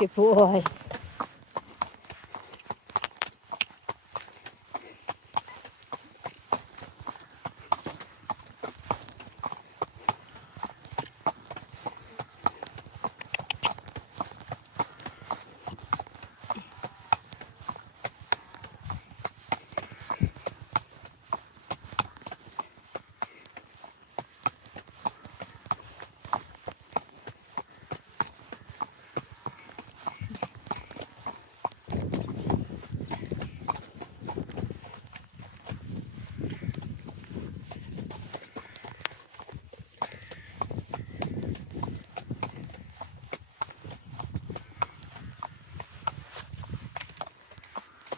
Good boy.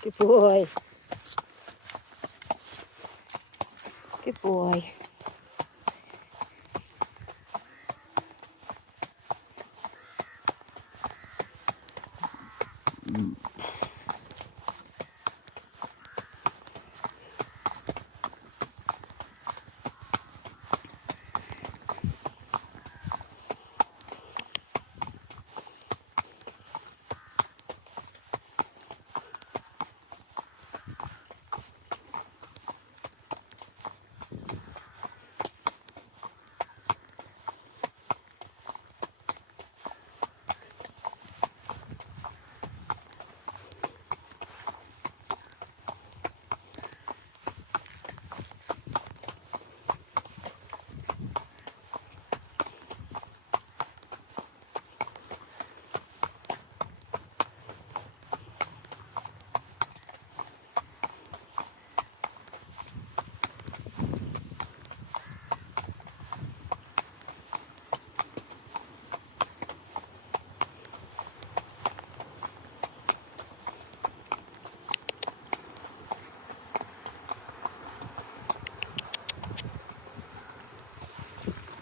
Good boy. Good boy.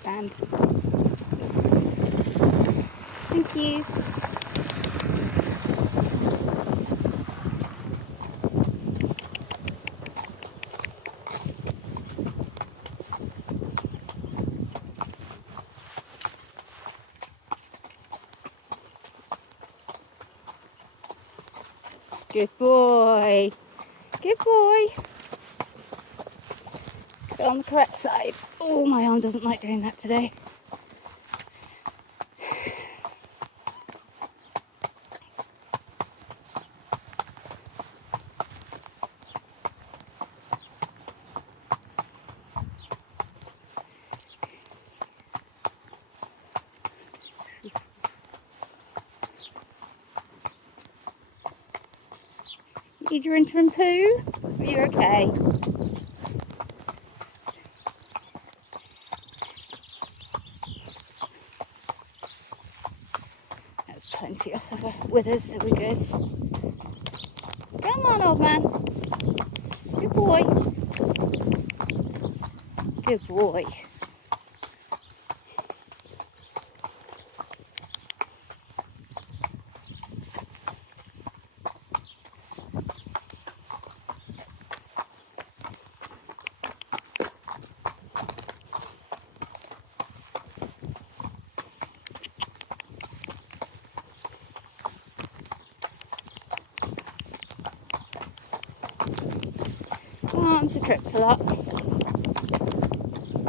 Stand. Thank you. Good boy. Good boy. Go on the correct side. Oh, my arm doesn't like doing that today. Need your interim poo? Are you okay? There's plenty of them with us, so we're good. Come on, old man. Good boy. Good boy. Come on, Sir Trips a lot.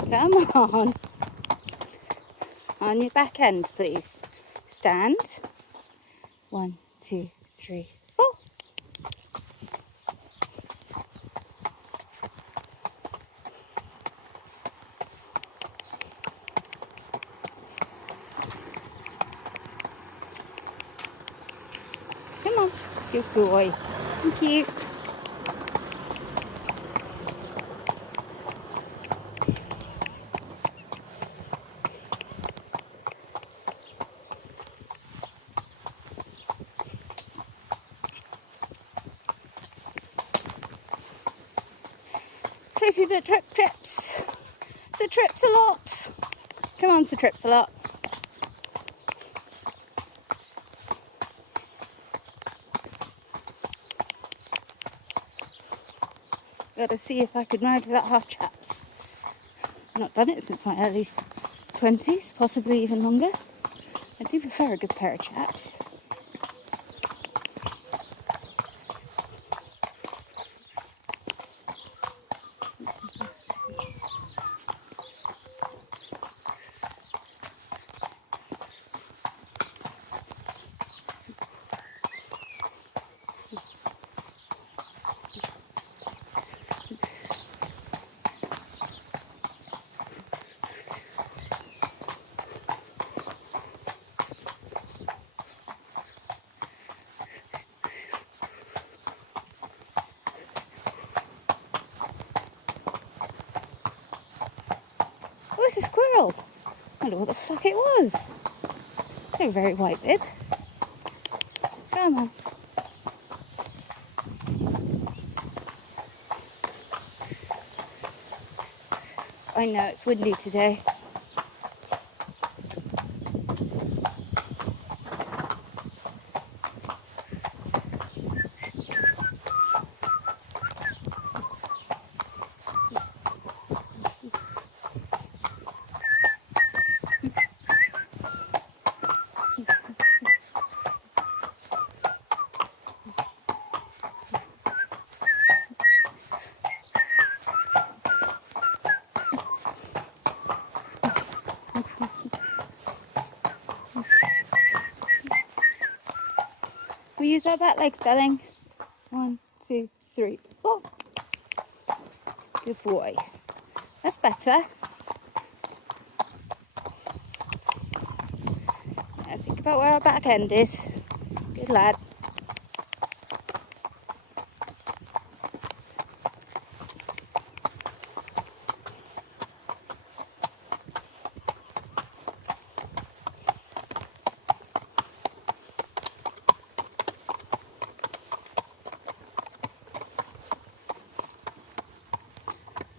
Come on. On your back end, please. Stand. 1, 2, 3, 4. Come on. Good boy. Thank you. Trippy bit trips. Sir Trips a lot. Come on, Sir Trips a lot. Gotta see if I could ride without half chaps. I've not done it since my early 20s, possibly even longer. I do prefer a good pair of chaps. a squirrel. I wonder what the fuck it was. They're very white, bib. Come on. I know it's windy today. We use our back legs, darling. 1, 2, 3, 4. Good boy. That's better. Now think about where our back end is. Good lad.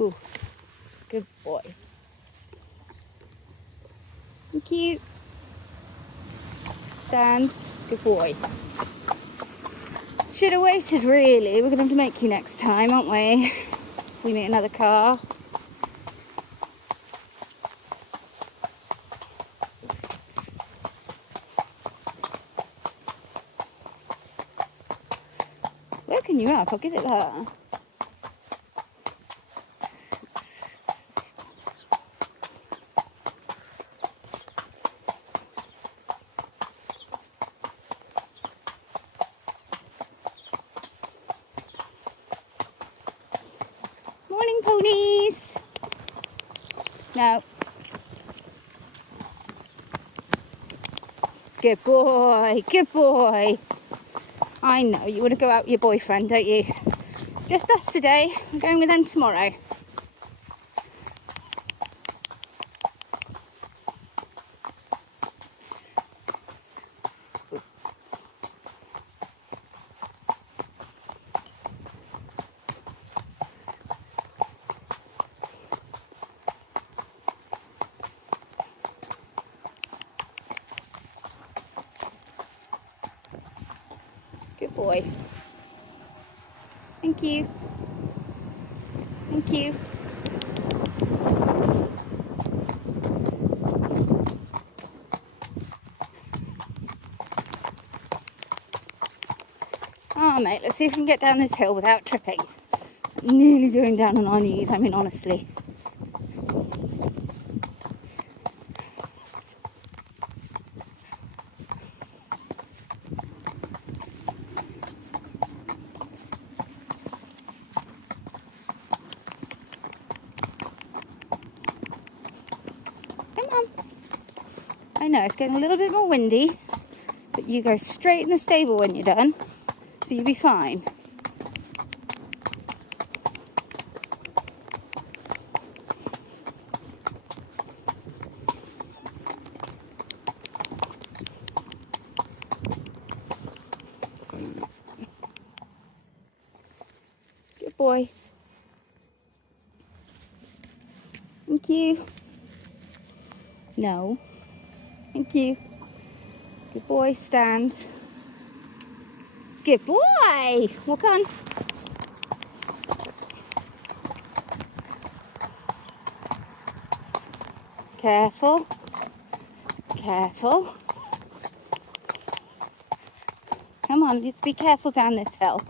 Ooh, good boy. Thank you. Stand. Good boy. Should have waited, really. We're going to have to make you next time, aren't we? If we meet another car. Woken you up, I'll give it that. Morning, ponies. No. Good boy, good boy. I know, you want to go out with your boyfriend, don't you? Just us today. I'm going with them tomorrow. Good boy. Thank you. Thank you. Oh, mate, let's see if we can get down this hill without tripping. Nearly going down on our knees, I mean, honestly. Come on. I know, it's getting a little bit more windy, but you go straight in the stable when you're done, so you'll be fine. Good boy. Thank you. No. Thank you. Good boy, stand. Good boy. Walk on. Careful. Careful. Come on, just be careful down this hill.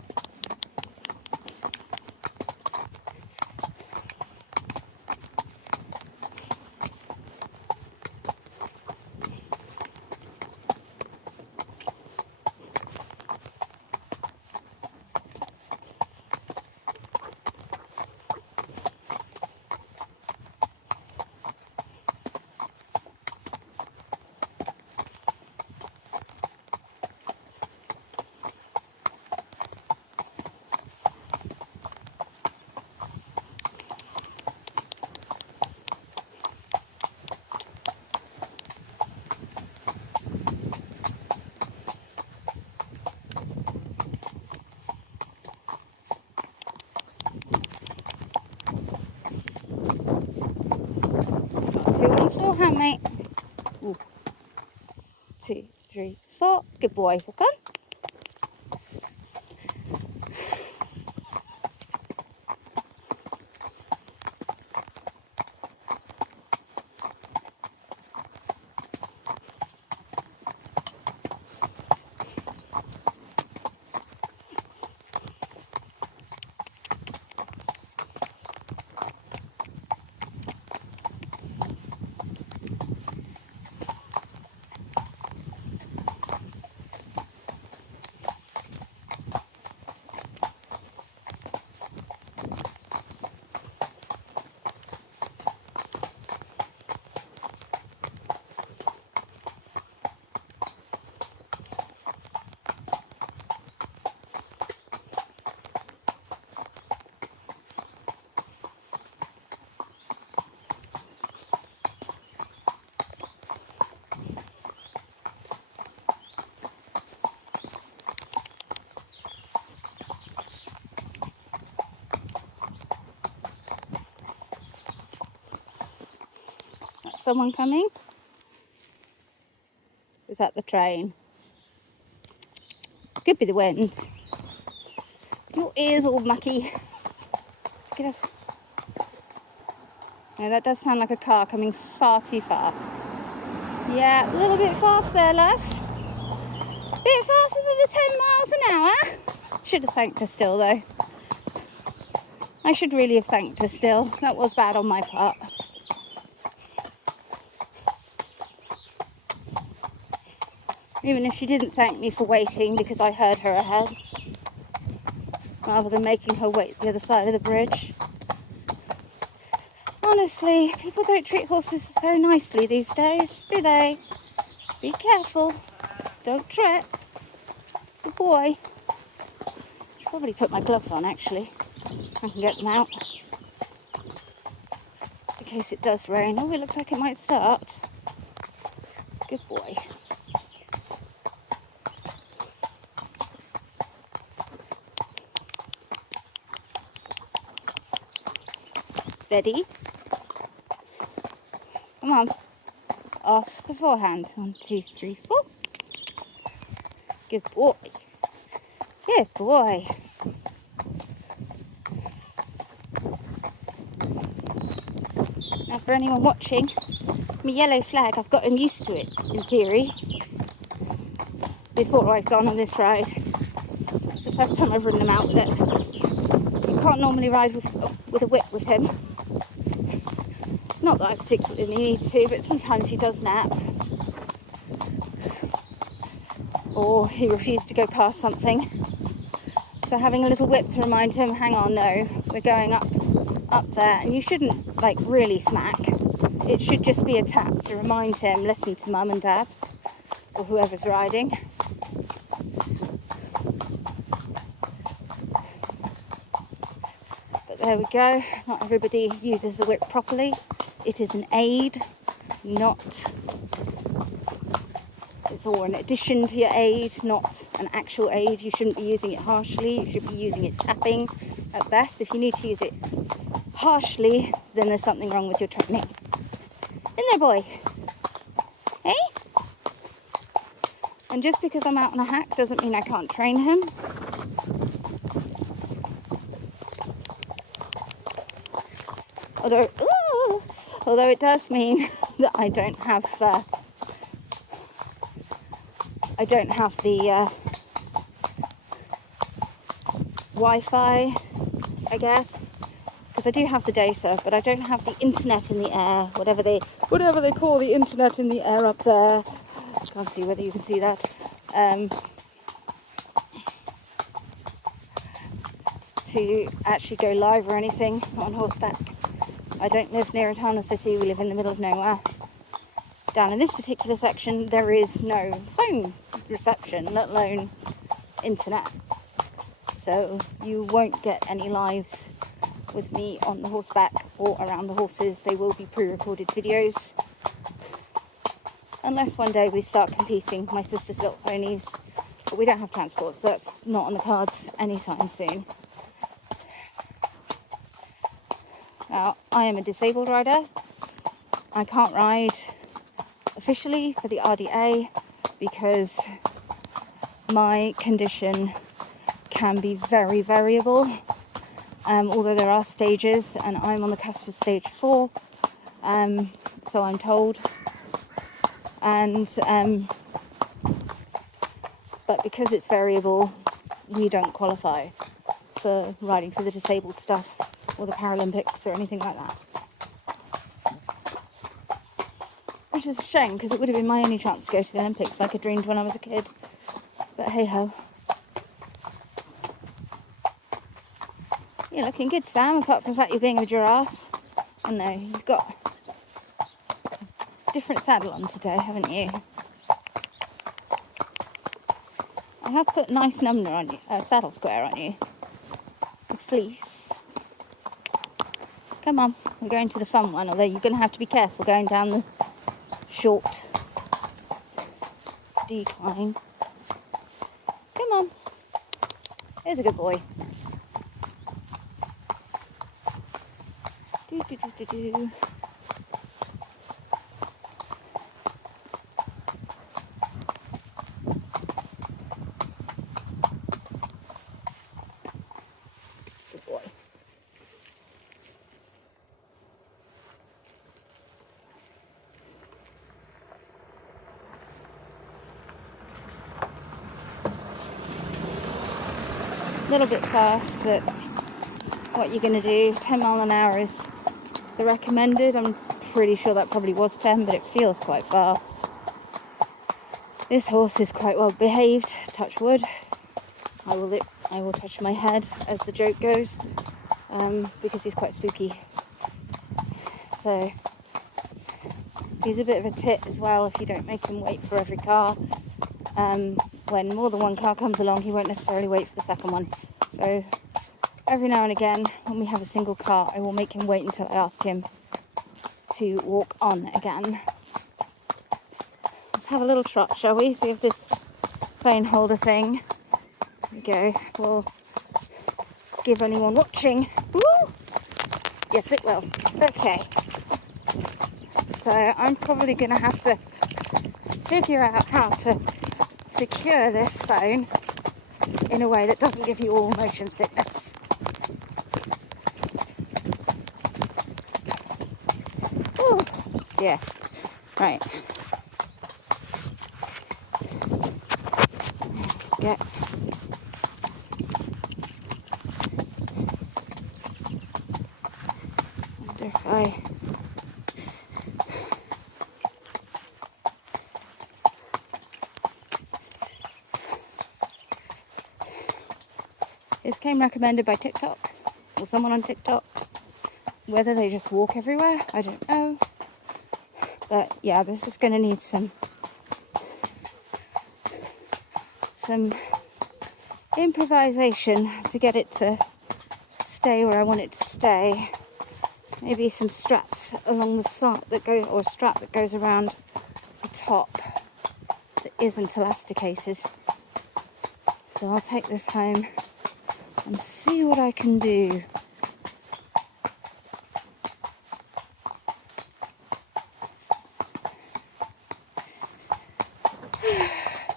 hand, mate. Ooh. 2, 3, 4. Good boy. Walk on. Someone coming? Was that the train? Could be the wind. Your ears all mucky. Get up. No, that does sound like a car coming far too fast. Yeah, a little bit fast there, love. Bit faster than the 10 miles an hour. Should have thanked her still, though. I should really have thanked her still. That was bad on my part. Even if she didn't thank me for waiting because I heard her ahead, rather than making her wait the other side of the bridge. Honestly, people don't treat horses very nicely these days, do they? Be careful. Don't trip. Good boy. Should probably put my gloves on, actually. I can get them out. Just in case it does rain. Oh, it looks like it might start. Good boy. Steady. Come on. Off the forehand. 1, 2, 3, 4. Good boy. Good boy. Now for anyone watching, my yellow flag, I've gotten used to it, in theory, before I've gone on this ride. It's the first time I've ridden them out with it. You can't normally ride with a whip with him. Not that I particularly need to, but sometimes he does nap. Or he refused to go past something. So having a little whip to remind him, hang on, no, we're going up there. And you shouldn't, like, really smack. It should just be a tap to remind him, listen to mum and dad, or whoever's riding. But there we go. Not everybody uses the whip properly. It is an aid, not, it's all an addition to your aid, not an actual aid. You shouldn't be using it harshly. You should be using it tapping at best. If you need to use it harshly, then there's something wrong with your training. In there, boy. Hey? And just because I'm out on a hack doesn't mean I can't train him. Although it does mean that I don't have the Wi-Fi, I guess, because I do have the data, but I don't have the internet in the air, whatever they call the internet in the air up there. I can't see whether you can see that. To actually go live or anything on horseback. I don't live near a town or city, we live in the middle of nowhere. Down in this particular section, there is no phone reception, let alone internet. So you won't get any lives with me on the horseback or around the horses. They will be pre-recorded videos. Unless one day we start competing, my sister's little ponies. But we don't have transport, so that's not on the cards anytime soon. Now, I am a disabled rider, I can't ride officially for the RDA because my condition can be very variable, although there are stages, and I'm on the cusp of stage 4, so I'm told, and but because it's variable, we don't qualify for riding for the disabled stuff or the Paralympics or anything like that. Which is a shame, because it would have been my only chance to go to the Olympics like I dreamed when I was a kid. But hey ho. You're looking good, Sam, apart from the fact you're being a giraffe. Oh no, you've got a different saddle on today, haven't you? I have put nice number on you, saddle square on you. With fleece. Come on, we're going to the fun one, although you're going to have to be careful going down the short decline. Come on. There's a good boy. Do do do do do. Good boy. A little bit fast, but what you're going to do, 10 mile an hour is the recommended. I'm pretty sure that probably was 10, but it feels quite fast. This horse is quite well behaved, touch wood. I will touch my head, as the joke goes, because he's quite spooky. So he's a bit of a tit as well if you don't make him wait for every car. When more than one car comes along, he won't necessarily wait for the second one. So every now and again, when we have a single car, I will make him wait until I ask him to walk on again. Let's have a little trot, shall we? See if this phone holder thing, there we go, will give anyone watching. Woo! Yes, it will. Okay. So I'm probably going to have to figure out how to secure this phone in a way that doesn't give you all motion sickness. Oh dear. Right. Get. Wonder if I. This came recommended by TikTok, or someone on TikTok. Whether they just walk everywhere, I don't know. But yeah, this is going to need some improvisation to get it to stay where I want it to stay. Maybe some straps along the side that go, or a strap that goes around the top that isn't elasticated. So I'll take this home and see what I can do.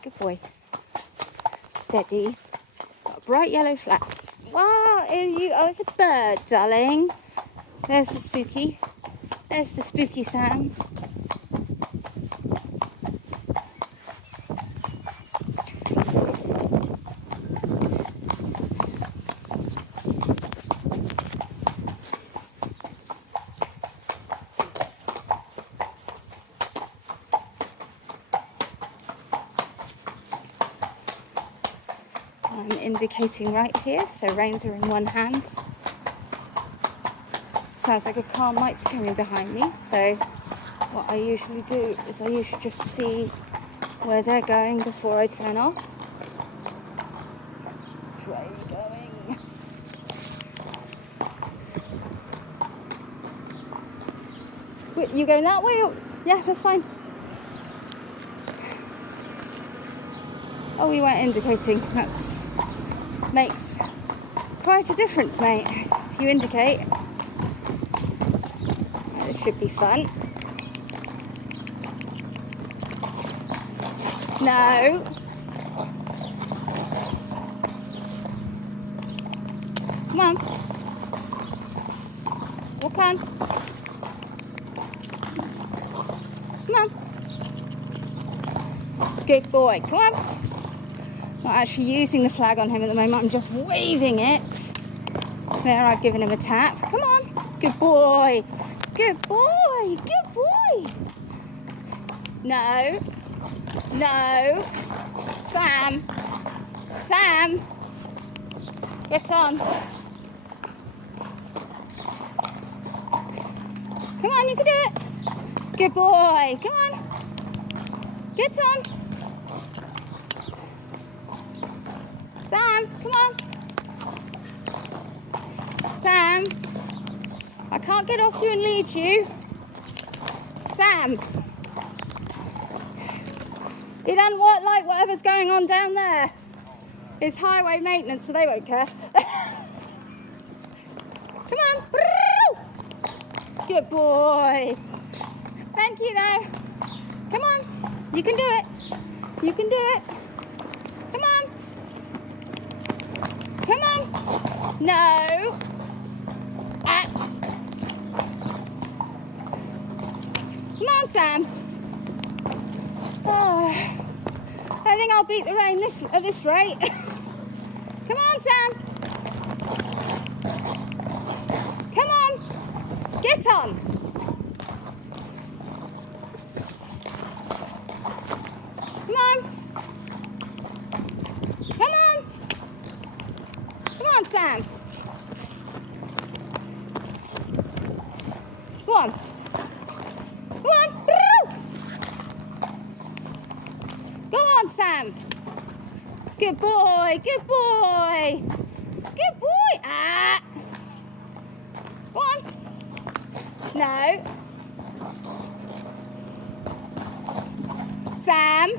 Good boy. Steady. Got a bright yellow flag. Wow, it's a bird, darling. There's the spooky. There's the spooky Sam. I'm indicating right here, so reins are in one hand. Sounds like a car might be coming behind me, so what I usually do is I usually just see where they're going before I turn off. Which way are you going? Wait, you going that way? Or? Yeah, that's fine. Oh, we weren't indicating. That makes quite a difference, mate. If you indicate, it should be fun. No. Come on. Walk on. Come on. Good boy. Come on. Not actually using the flag on him at the moment. I'm just waving it. There, I've given him a tap. Come on. Good boy. Good boy. Good boy. No. No. Sam. Sam. Get on. Come on, you can do it. Good boy. Come on. Get on. Sam, come on. Sam. I can't get off you and lead you. Sam. He doesn't like whatever's going on down there. It's highway maintenance, so they won't care. Come on. Good boy. Thank you, though. Come on. You can do it. You can do it. Come on. Come on. No. Ah. Come on, Sam. Oh, I think I'll beat the rain at this rate. Come on, Sam. Come on. Get on. Come on. Come on. Come on, Sam. Come on. Come on. Go on, Sam. Good boy. Good boy. Good boy. Ah. Go on. No. Sam.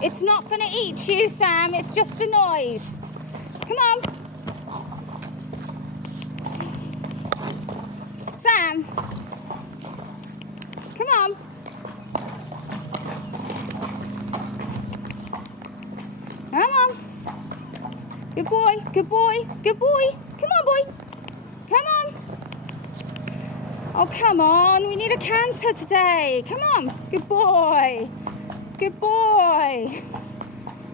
It's not going to eat you, Sam. It's just a noise. Come on. Sam. Come on. Come on. Good boy. Good boy. Good boy. Come on, boy. Come on. Oh, come on. We need a canter today. Come on. Good boy. Good boy.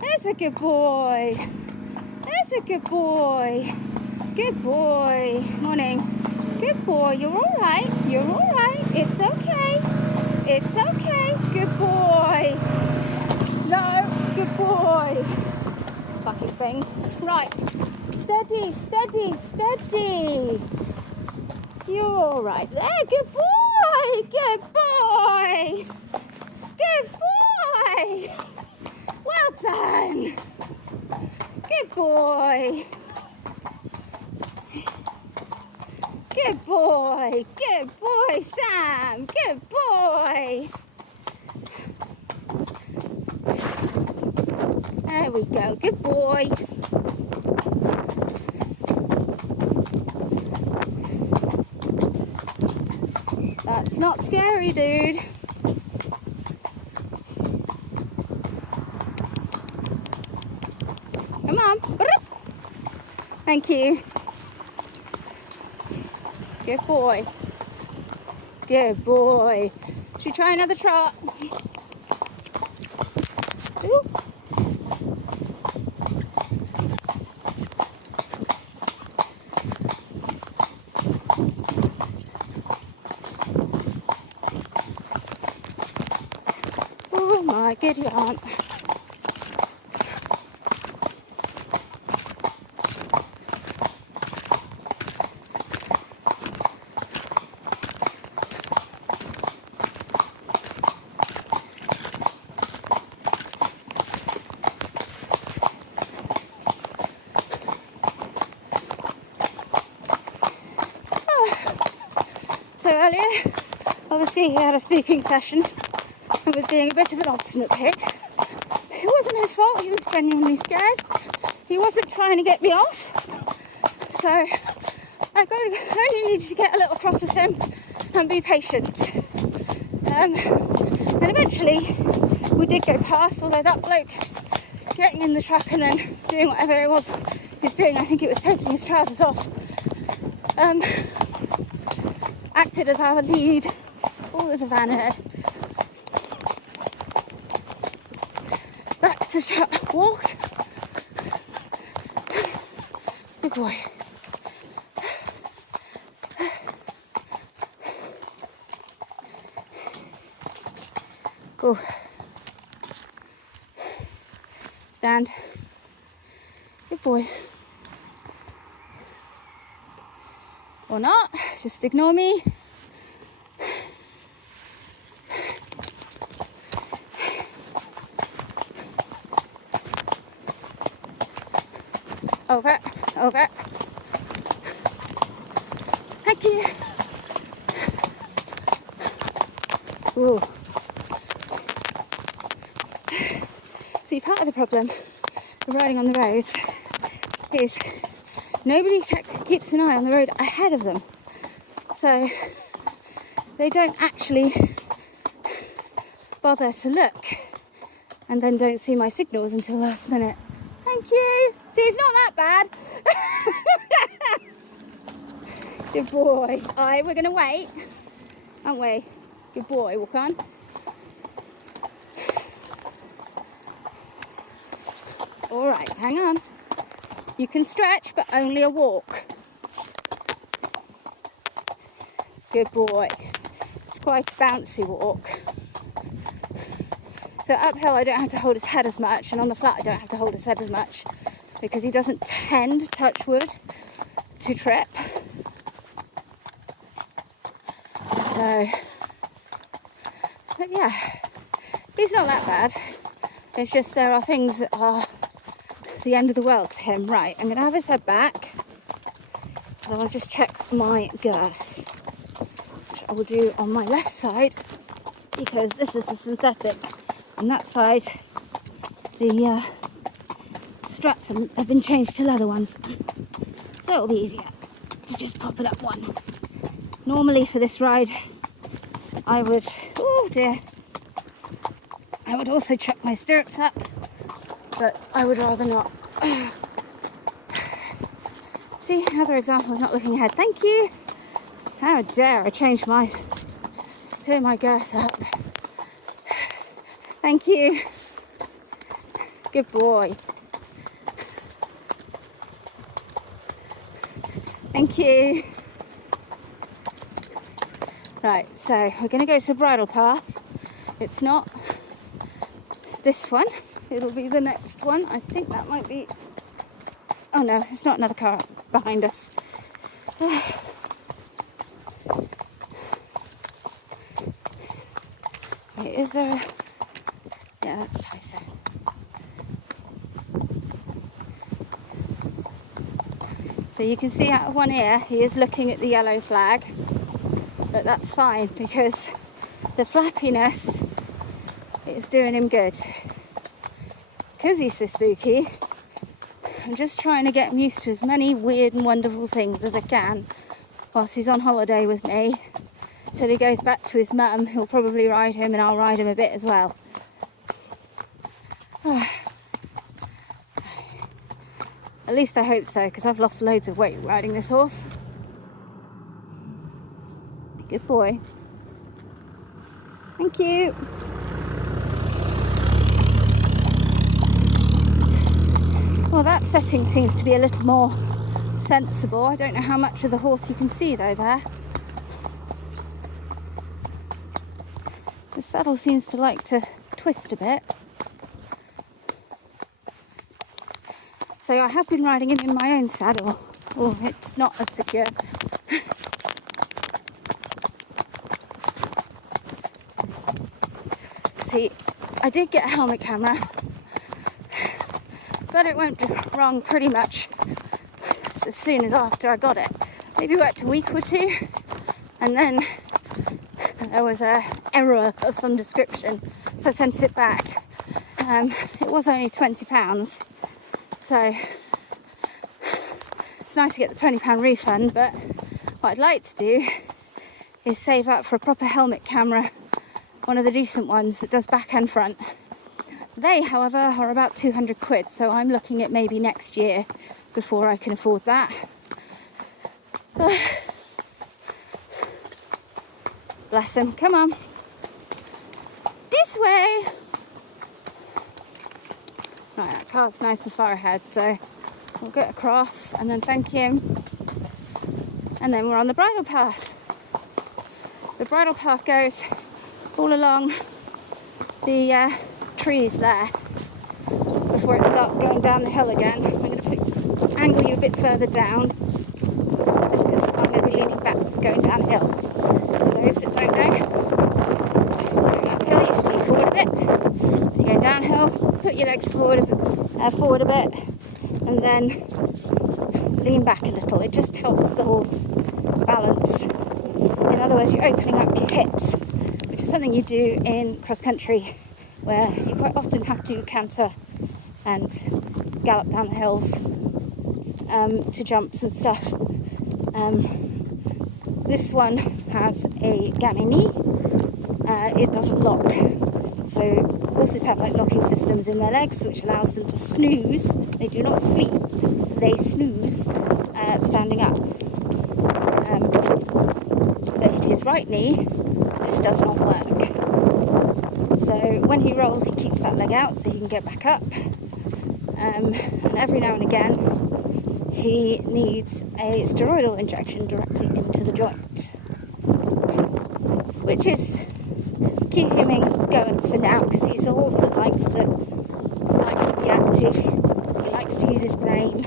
There's a good boy. There's a good boy. Good boy. Morning. Good boy. You're all right. You're all right. It's okay. It's okay. Good boy. No. Good boy. Bucket thing. Right. Steady, steady, steady. You're all right there. Good boy. Good boy. Good boy. Well done. Good boy. Good boy. Good boy, Sam. Good boy. There we go. Good boy. That's not scary, dude. Come on. Thank you. Good boy. Good boy. Should we try another trot? Ooh. Oh my giddy aunt. So earlier, obviously he had a speaking session and was being a bit of an obstinate pig. It wasn't his fault, he was genuinely scared. He wasn't trying to get me off. So I only needed to get a little cross with him and be patient. And eventually we we did go past, although that bloke getting in the truck and then doing whatever it was he's doing, I think it was taking his trousers off, acted as our lead. Oh, there's a van ahead. Back to walk. Good boy. Go. Stand. Good boy. Or not, just ignore me. Over, over. Thank you. Ooh. See, part of the problem with riding on the roads is nobody keeps an eye on the road ahead of them. So they don't actually bother to look and then don't see my signals until last minute. Thank you. See, it's not that bad. Good boy. Alright, we're going to wait, aren't we? Good boy, walk on. Alright, hang on. You can stretch, but only a walk. Good boy. It's quite a bouncy walk. So uphill I don't have to hold his head as much, and on the flat I don't have to hold his head as much, because he doesn't tend, touch wood, to trip. So, but yeah, he's not that bad. It's just there are things that are the end of the world to him. Right, I'm going to have his head back, because I want to just check my girth, which I will do on my left side, because this is a synthetic. On that side, the straps have been changed to leather ones, so it'll be easier to just pop it up one. Normally for this ride, I would, oh dear, I would also chuck my stirrups up, but I would rather not. See, another example of not looking ahead. Thank you. How dare I change my, turn my girth up. Thank you. Good boy. Thank you. Right, so we're going to go to a Bridlepath. It's not this one. It'll be the next one. I think that might be... Oh no, it's not another car behind us. Wait, is there a... Yeah, that's tighter. So you can see out of one ear he is looking at the yellow flag, but that's fine because the flappiness is doing him good. Because he's so spooky, I'm just trying to get him used to as many weird and wonderful things as I can whilst he's on holiday with me. Till he goes back to his mum, who'll probably ride him and I'll ride him a bit as well. At least I hope so, because I've lost loads of weight riding this horse. Good boy. Thank you. Well, that setting seems to be a little more sensible. I don't know how much of the horse you can see though there. The saddle seems to like to twist a bit. So I have been riding him in my own saddle. Oh, it's not as secure. See, I did get a helmet camera, but it went wrong pretty much as soon as after I got it. Maybe worked a week or two, and then there was an error of some description, so I sent it back. It was only £20. So it's nice to get the £20 refund, but what I'd like to do is save up for a proper helmet camera, one of the decent ones that does back and front, They, however, are about 200 quid, so I'm looking at maybe next year before I can afford that. Bless him. Come on. This way. Right, that car's nice and far ahead, so we'll get across and then thank him. And then we're on the bridle path. The bridle path goes all along the trees there before it starts going down the hill again. I'm going to angle you a bit further down just because I'm going to be leaning back going downhill. For those that don't know, going uphill you should lean forward a bit. Then you go downhill, put your legs forward a bit and then lean back a little. It just helps the horse balance. In other words, you're opening up your hips, which is something you do in cross country where you quite often have to canter and gallop down the hills to jumps and stuff. This one has a gammie knee. It doesn't lock, so horses have like locking systems in their legs which allows them to snooze. They do not sleep, they snooze standing up. But his right knee, this does not work. So when he rolls, he keeps that leg out so he can get back up. And every now and again, he needs a steroidal injection directly into the joint, which is keeping him going for now because he's a horse that likes to be active. He likes to use his brain.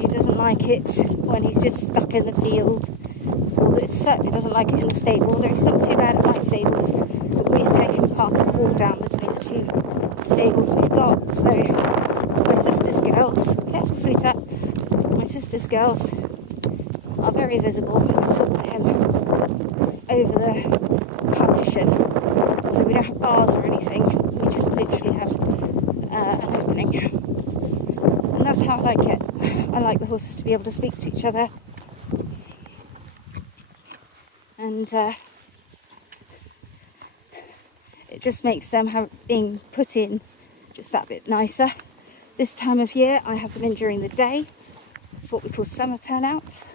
He doesn't like it when he's just stuck in the field. Although it certainly doesn't like it in the stable. Although it's not too bad at my stables. But we've taken part of the wall down between the two stables we've got. So my sister's girls, careful sweetheart, my sister's girls are very visible when we talk to him over the partition. So we don't have bars or anything. We just literally have an opening. And that's how I like it. I like the horses to be able to speak to each other. And it just makes them being put in just that bit nicer. This time of year I have them in during the day. It's what we call summer turnouts.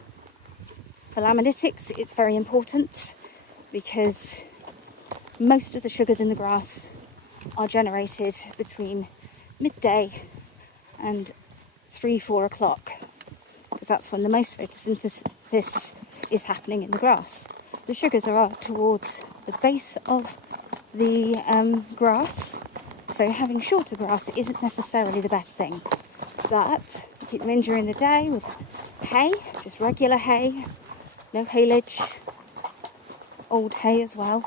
For laminitics it's very important because most of the sugars in the grass are generated between midday and 3-4 o'clock, because that's when the most photosynthesis is happening in the grass. The sugars are towards the base of the grass, so having shorter grass isn't necessarily the best thing. But you keep them in during the day with hay, just regular hay, no haylage, old hay as well.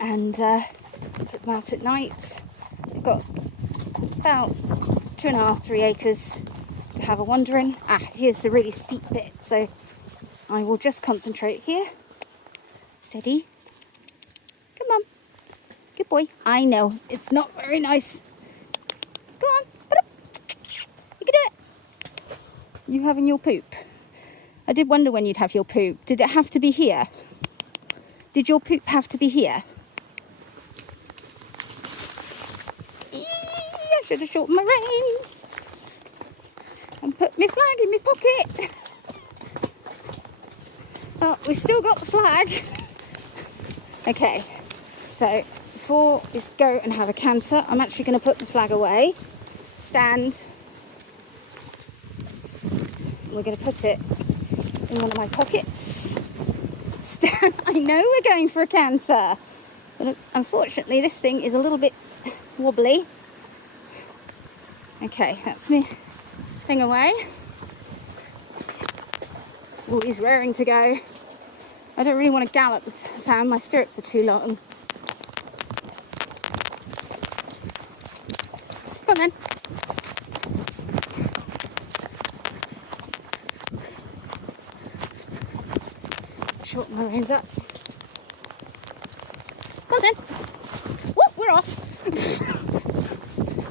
And put them out at night. They've got about 2.5-3 acres to have a wander in. Here's the really steep bit, so I will just concentrate here. Steady. Come on. Good boy. I know, it's not very nice. Come on. Put up. You can do it. You having your poop? I did wonder when you'd have your poop. Did it have to be here? Did your poop have to be here? I should have shortened my reins and put my flag in my pocket. Oh, we've still got the flag. Okay, so before we go and have a canter, I'm actually going to put the flag away. Stand. We're going to put it in one of my pockets. Stand. I know we're going for a canter, but unfortunately this thing is a little bit wobbly. Okay, that's me thing away. Oh, he's raring to go. I don't really want to gallop with Sam, my stirrups are too long. Come on then. Shorten my reins up. Come on then. Whoop, we're off.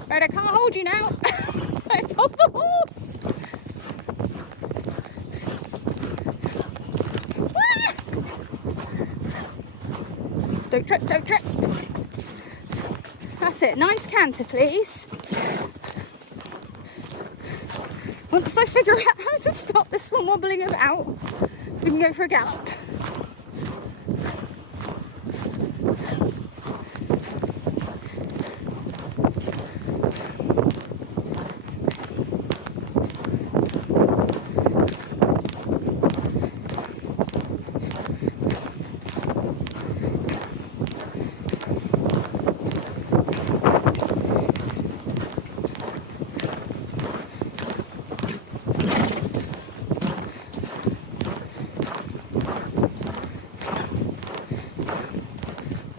Right, I can't hold you now. I'm atop the horse. Don't trip, don't trip. That's it. Nice canter, please. Once I figure out how to stop this one wobbling about, we can go for a gallop.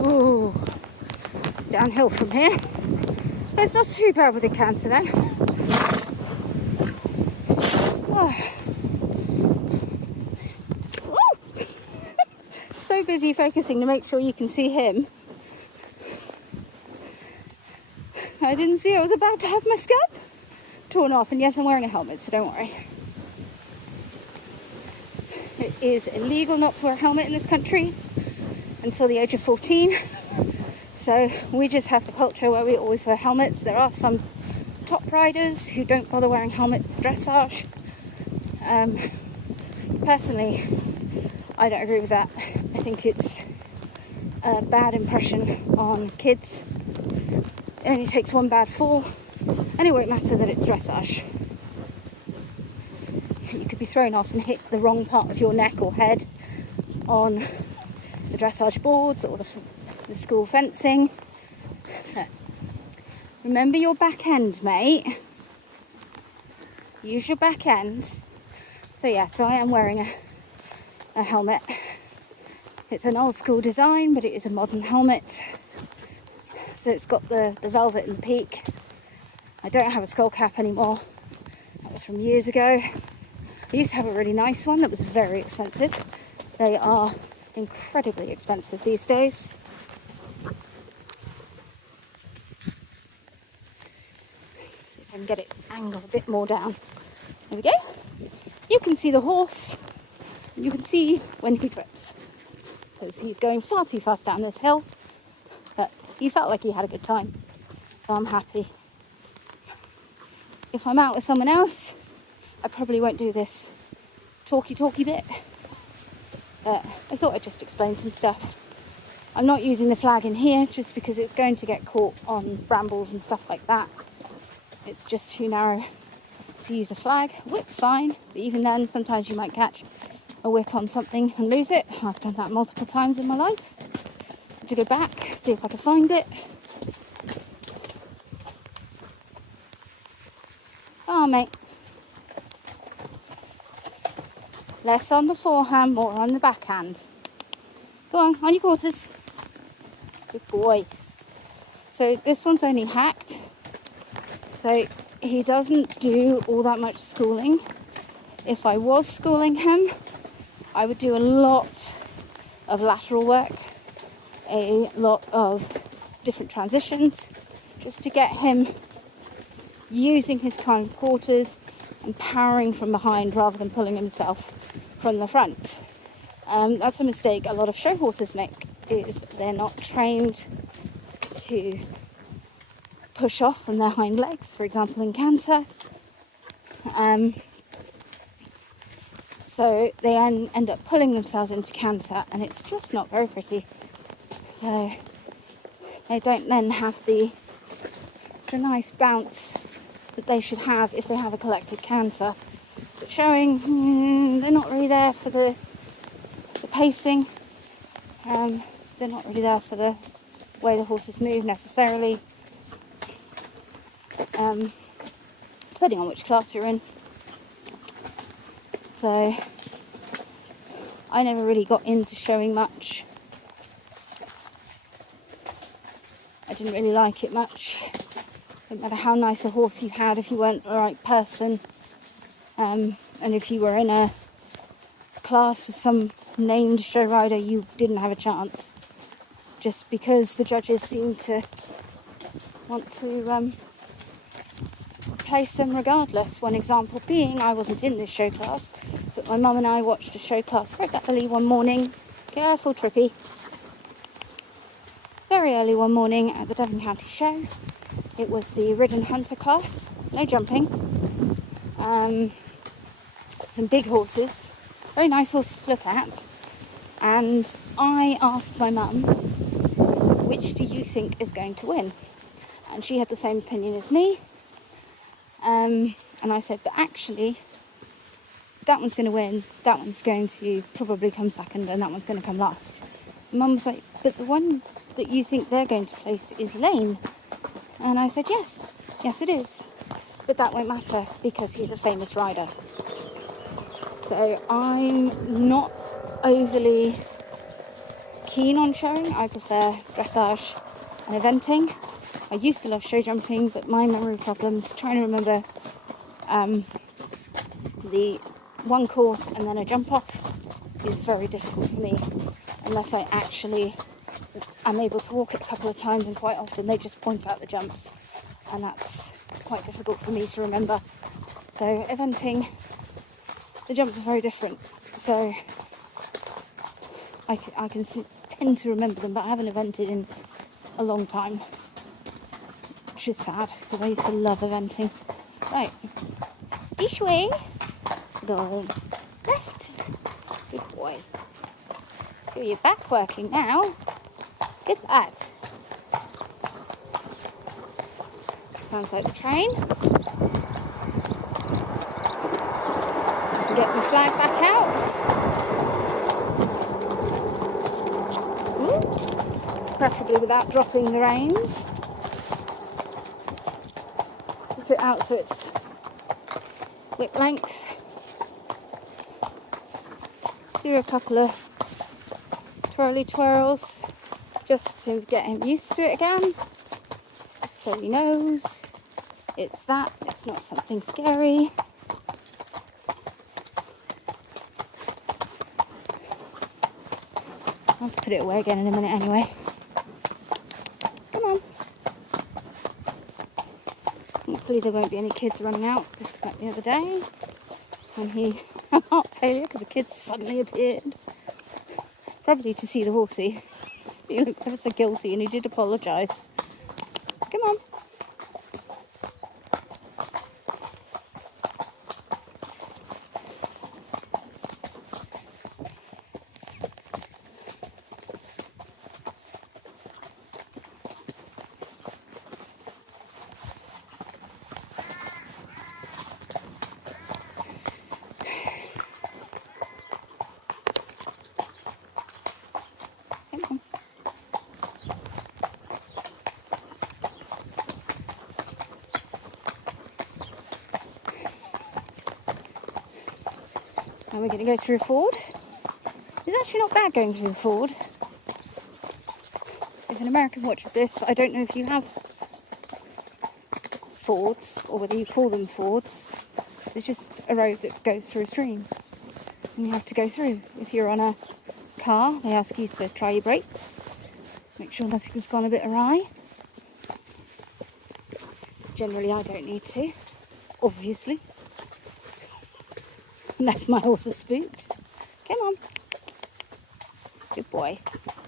Ooh, it's downhill from here. It's not too bad with a canter then. Oh. So busy focusing to make sure you can see him. I didn't see I was about to have my scalp torn off, and yes, I'm wearing a helmet, so don't worry. It is illegal not to wear a helmet in this country until the age of 14. So we just have the culture where we always wear helmets. There are some top riders who don't bother wearing helmets for dressage. Personally, I don't agree with that. I think it's a bad impression on kids. It only takes one bad fall, and it won't matter that it's dressage. You could be thrown off and hit the wrong part of your neck or head on the dressage boards or the school fencing. So, remember your back end, mate. Use your back end. So yeah, so I am wearing a helmet. It's an old school design, but it is a modern helmet. So it's got the velvet in the peak. I don't have a skull cap anymore. That was from years ago. I used to have a really nice one that was very expensive. They are incredibly expensive these days. See if I can get it angled a bit more down. There we go. You can see the horse. You can see when he trips, because he's going far too fast down this hill. But he felt like he had a good time, so I'm happy. If I'm out with someone else, I probably won't do this talky bit. I thought I'd just explain some stuff. I'm not using the flag in here just because it's going to get caught on brambles and stuff like that. It's just too narrow to use a flag. A whip's fine, but even then sometimes you might catch a whip on something and lose it. I've done that multiple times in my life. To go back, see if I can find it. Oh, mate. Less on the forehand, more on the backhand. Go on your quarters. Good boy. So this one's only hacked. So he doesn't do all that much schooling. If I was schooling him, I would do a lot of lateral work, a lot of different transitions, just to get him using his kind of quarters and powering from behind rather than pulling himself from the front. That's a mistake a lot of show horses make, is they're not trained to push off from their hind legs, for example in canter. So they end up pulling themselves into canter, and it's just not very pretty. So they don't then have the nice bounce that they should have if they have a collected canter. But showing, they're not really there for the pacing. They're not really there for the way the horses move necessarily. Depending on which class you're in. So I never really got into showing much. I didn't really like it much. No matter how nice a horse you had, if you weren't the right person, and if you were in a class with some named show rider, you didn't have a chance. Just because the judges seemed to want to place them regardless. One example being, I wasn't in this show class, but my mum and I watched a show class regularly one morning. Careful, Trippy. very early one morning at the Devon County Show. It was the Ridden Hunter class, no jumping. Some big horses, very nice horses to look at. And I asked my mum, which do you think is going to win? And she had the same opinion as me. And I said, but actually, that one's going to win, that one's going to probably come second, and that one's going to come last. And Mum was like, but the one that you think they're going to place is Lane. And I said, yes it is. But that won't matter because he's a famous rider. So I'm not overly keen on showing. I prefer dressage and eventing. I used to love show jumping, but my memory problems, trying to remember the one course and then a jump off is very difficult for me unless I actually am able to walk it a couple of times, and quite often they just point out the jumps, and that's quite difficult for me to remember. So eventing, the jumps are very different, so I can tend to remember them, but I haven't evented in a long time, which is sad because I used to love eventing. Right, this way, go left, good boy. Feel your back working now, good lad. Sounds like the train. Get my flag back out. Ooh. Preferably without dropping the reins. Whip it out so it's whip length. Do a couple of twirly twirls just to get him used to it again. Just so he knows it's not something scary. I'll have to put it away again in a minute anyway. Come on. Hopefully there won't be any kids running out like the other day when he had heart failure because a kid suddenly appeared. Probably to see the horsey. He looked ever so guilty and he did apologise. Come on. Now we're going to go through a ford. It's actually not bad going through the ford. If an American watches this, I don't know if you have fords or whether you call them fords. It's just a road that goes through a stream and you have to go through. If you're on a car, they ask you to try your brakes, make sure nothing's gone a bit awry. Generally I don't need to, obviously. Unless my horse is spooked. Come on. Good boy.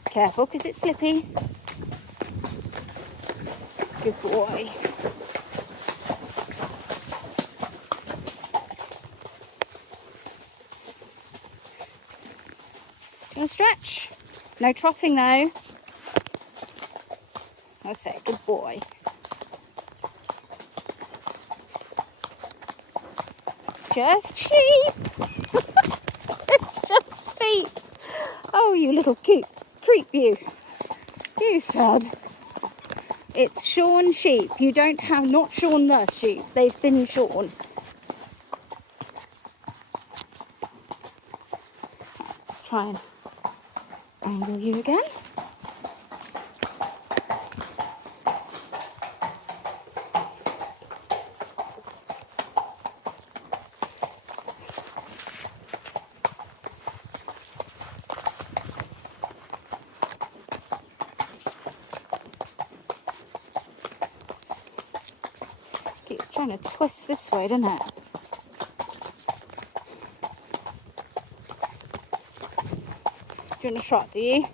Careful because it's slippy. Good boy. Gonna stretch. No trotting though. That's it. Good boy. Just sheep. It's just sheep. Oh, you little creep, you. You sad. It's shorn sheep. You don't have not shorn the sheep. They've been shorn. Let's try and angle you again. Keeps trying to twist this way, doesn't it? Do you want to trot, do you?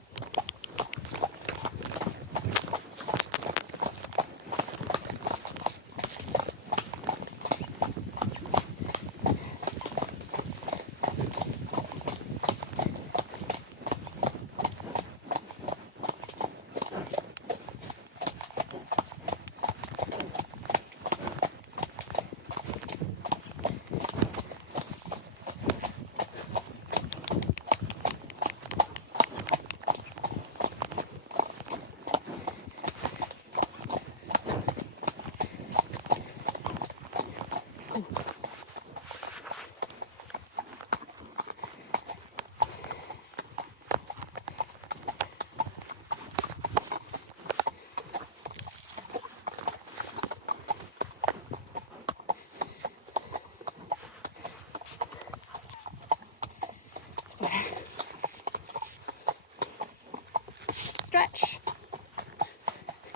stretch.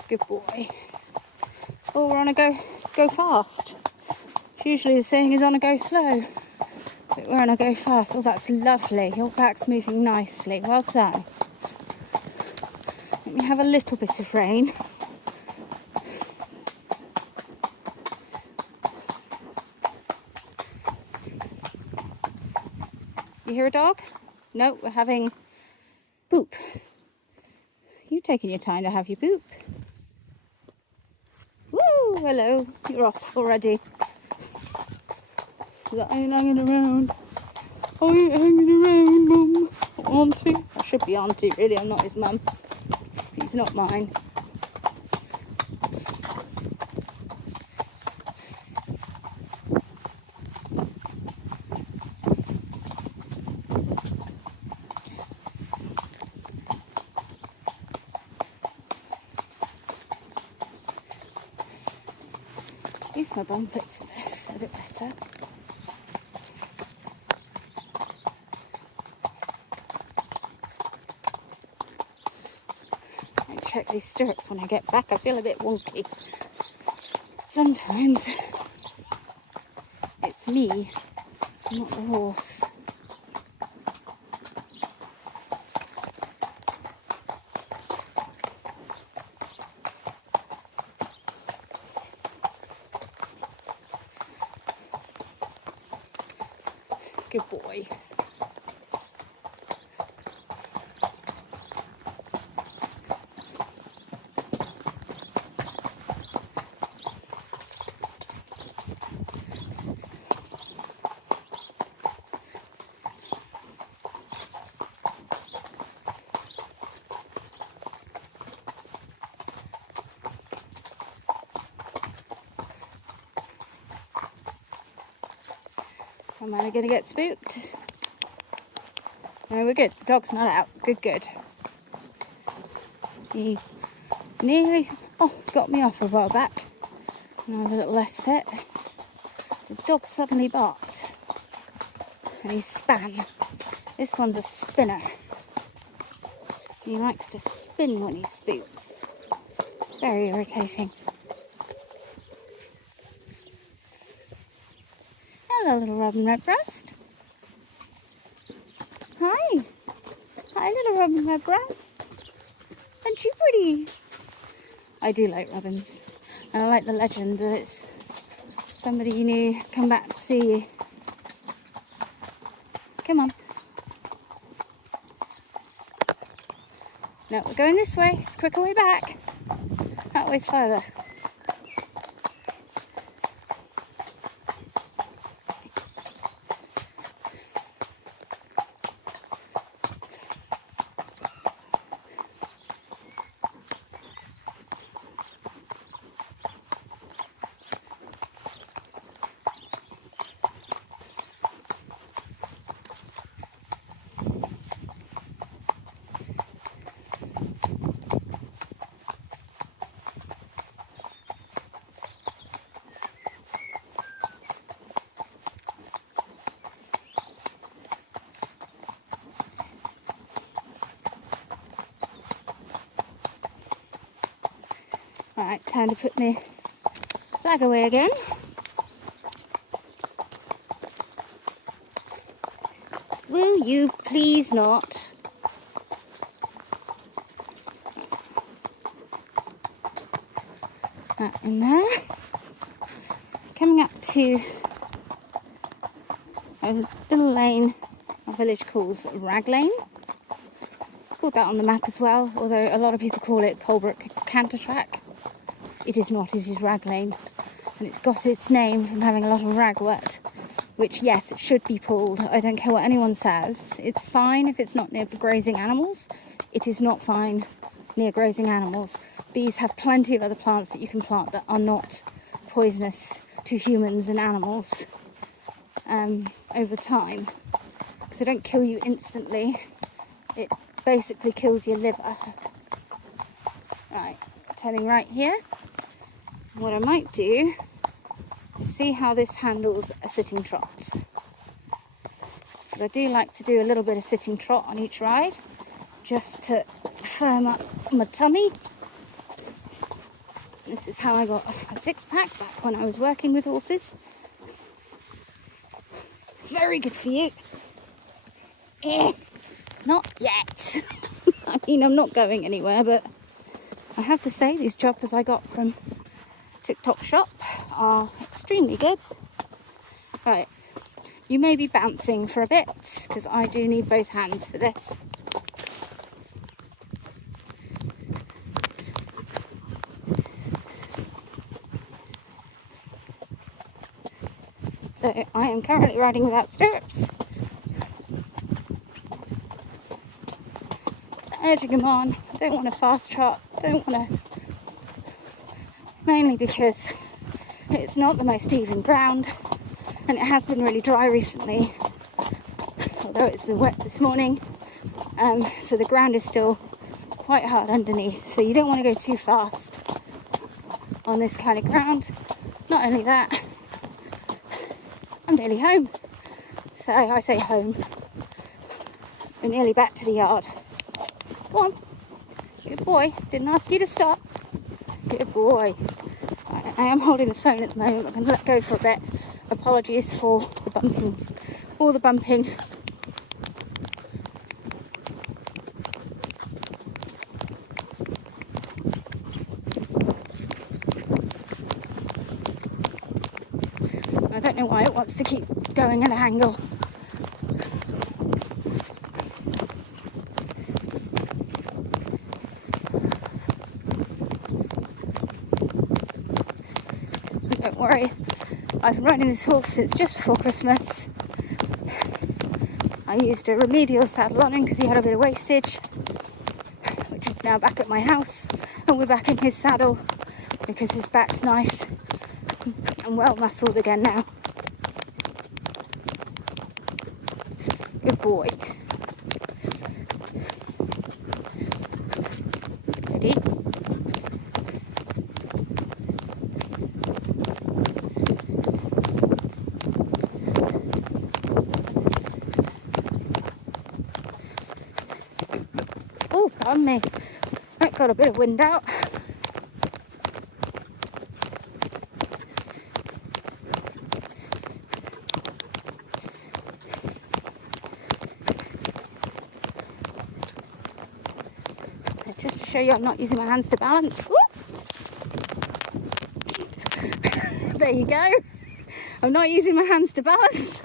Good boy. Oh, we're on a go fast. Usually the saying is on a go slow, but we're on a go fast. Oh, that's lovely. Your back's moving nicely. Well done. Let me have a little bit of rain. You hear a dog? No, we're having poop. You taking your time to have your poop. Woo! Hello. You're off already. I ain't hanging around. I ain't hanging around, Mum. Auntie. I should be Auntie, really. I'm not his mum. He's not mine. At least my bum fits this a bit better. I check these stirrups when I get back. I feel a bit wonky. Sometimes it's me, not the horse. Good boy. Am I going to get spooked? No, we're good. Dog's not out. Good. He nearly got me off a while back when I was a little less fit. The dog suddenly barked and he span. This one's a spinner. He likes to spin when he spooks. It's very irritating. Hello, little robin redbreast. Hi, little robin redbreast. Aren't you pretty? I do like robins, and I like the legend that it's somebody you knew come back to see you. Come on. No, we're going this way. It's a quicker way back. That way's further. Right, time to put my flag away again. Will you please not? That in there. Coming up to a little lane our village calls Rag Lane. It's called that on the map as well, although a lot of people call it Colebrook Canter Track. It is not, it is Rag Lane. And it's got its name from having a lot of ragwort, which, yes, it should be pulled. I don't care what anyone says. It's fine if it's not near grazing animals. It is not fine near grazing animals. Bees have plenty of other plants that you can plant that are not poisonous to humans and animals over time. So they don't kill you instantly. It basically kills your liver. Right, turning right here. What I might do is see how this handles a sitting trot. Because I do like to do a little bit of sitting trot on each ride. just to firm up my tummy. This is how I got a six-pack back when I was working with horses. It's very good for you. Not yet. I mean, I'm not going anywhere, but I have to say these choppers I got from TikTok Shop are extremely good. Right, you may be bouncing for a bit because I do need both hands for this. So I am currently riding without stirrups. Urging him on. I don't want to fast trot. Don't want to. Mainly because it's not the most even ground, and it has been really dry recently. Although it's been wet this morning, so the ground is still quite hard underneath. So you don't want to go too fast on this kind of ground. Not only that, I'm nearly home. So I say home. We're nearly back to the yard. Go on. Good boy. Didn't ask you to stop. Good boy. I am holding the phone at the moment. I'm going to let go for a bit. Apologies for the bumping. All the bumping. I don't know why it wants to keep going at an angle. Don't worry, I've been riding this horse since just before Christmas. I used a remedial saddle on him because he had a bit of wastage, which is now back at my house, and we're back in his saddle because his back's nice and well muscled again now. Good boy. Ready? Oh, pardon me. That got a bit of wind out. Just to show you I'm not using my hands to balance. There you go. I'm not using my hands to balance.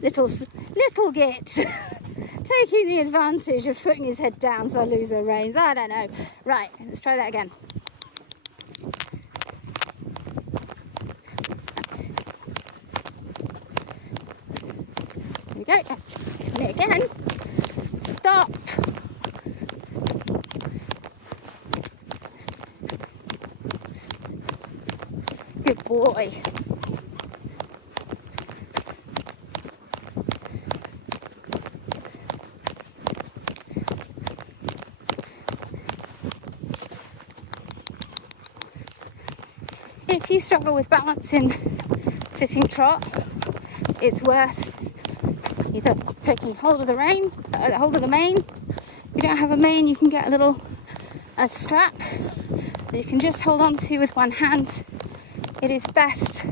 Little git. Taking the advantage of putting his head down so I lose the reins. I don't know. Right, let's try that again. Here we go. Doing it again. Stop. Good boy. If you struggle with balancing sitting trot, it's worth either taking hold of the rein, hold of the mane. If you don't have a mane, you can get a little strap that you can just hold on to with one hand. It is best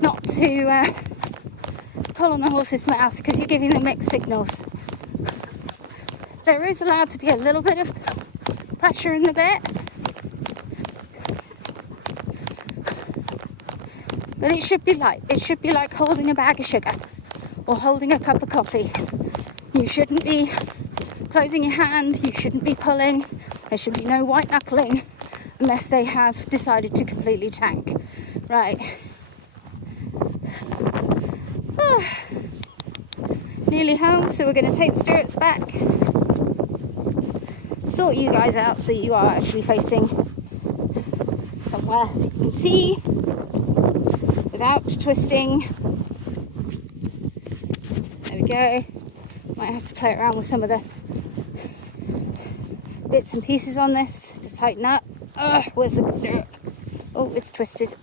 not to pull on the horse's mouth because you're giving them mixed signals. There is allowed to be a little bit of pressure in the bit, but it should be light. It should be like holding a bag of sugar or holding a cup of coffee. You shouldn't be closing your hand, you shouldn't be pulling, there should be no white knuckling unless they have decided to completely tank. Right. Nearly home, so we're going to take the stirrups back, sort you guys out so you are actually facing somewhere you can see without twisting. There we go. Might have to play around with some of the bits and pieces on this to tighten up. Where's the stirrup? Oh, it's twisted.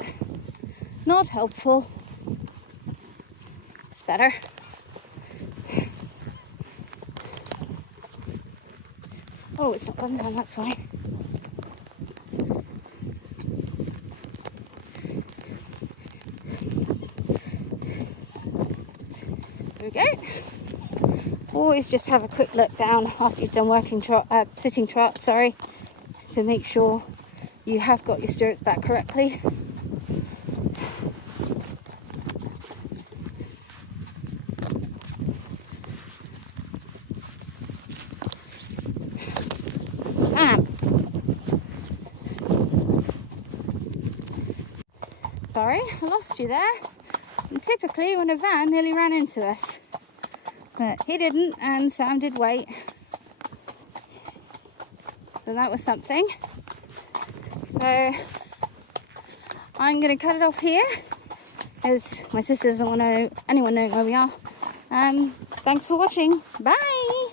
Not helpful. It's better. Oh, it's not gone down, that's why. There we go. Always just have a quick look down after you've done sitting trot, sorry, to make sure you have got your stirrups back correctly. Sorry, I lost you there. And typically when a van nearly ran into us, but he didn't, and Sam did wait. So that was something. So I'm going to cut it off here, as my sister doesn't want anyone knowing where we are. Thanks for watching. Bye.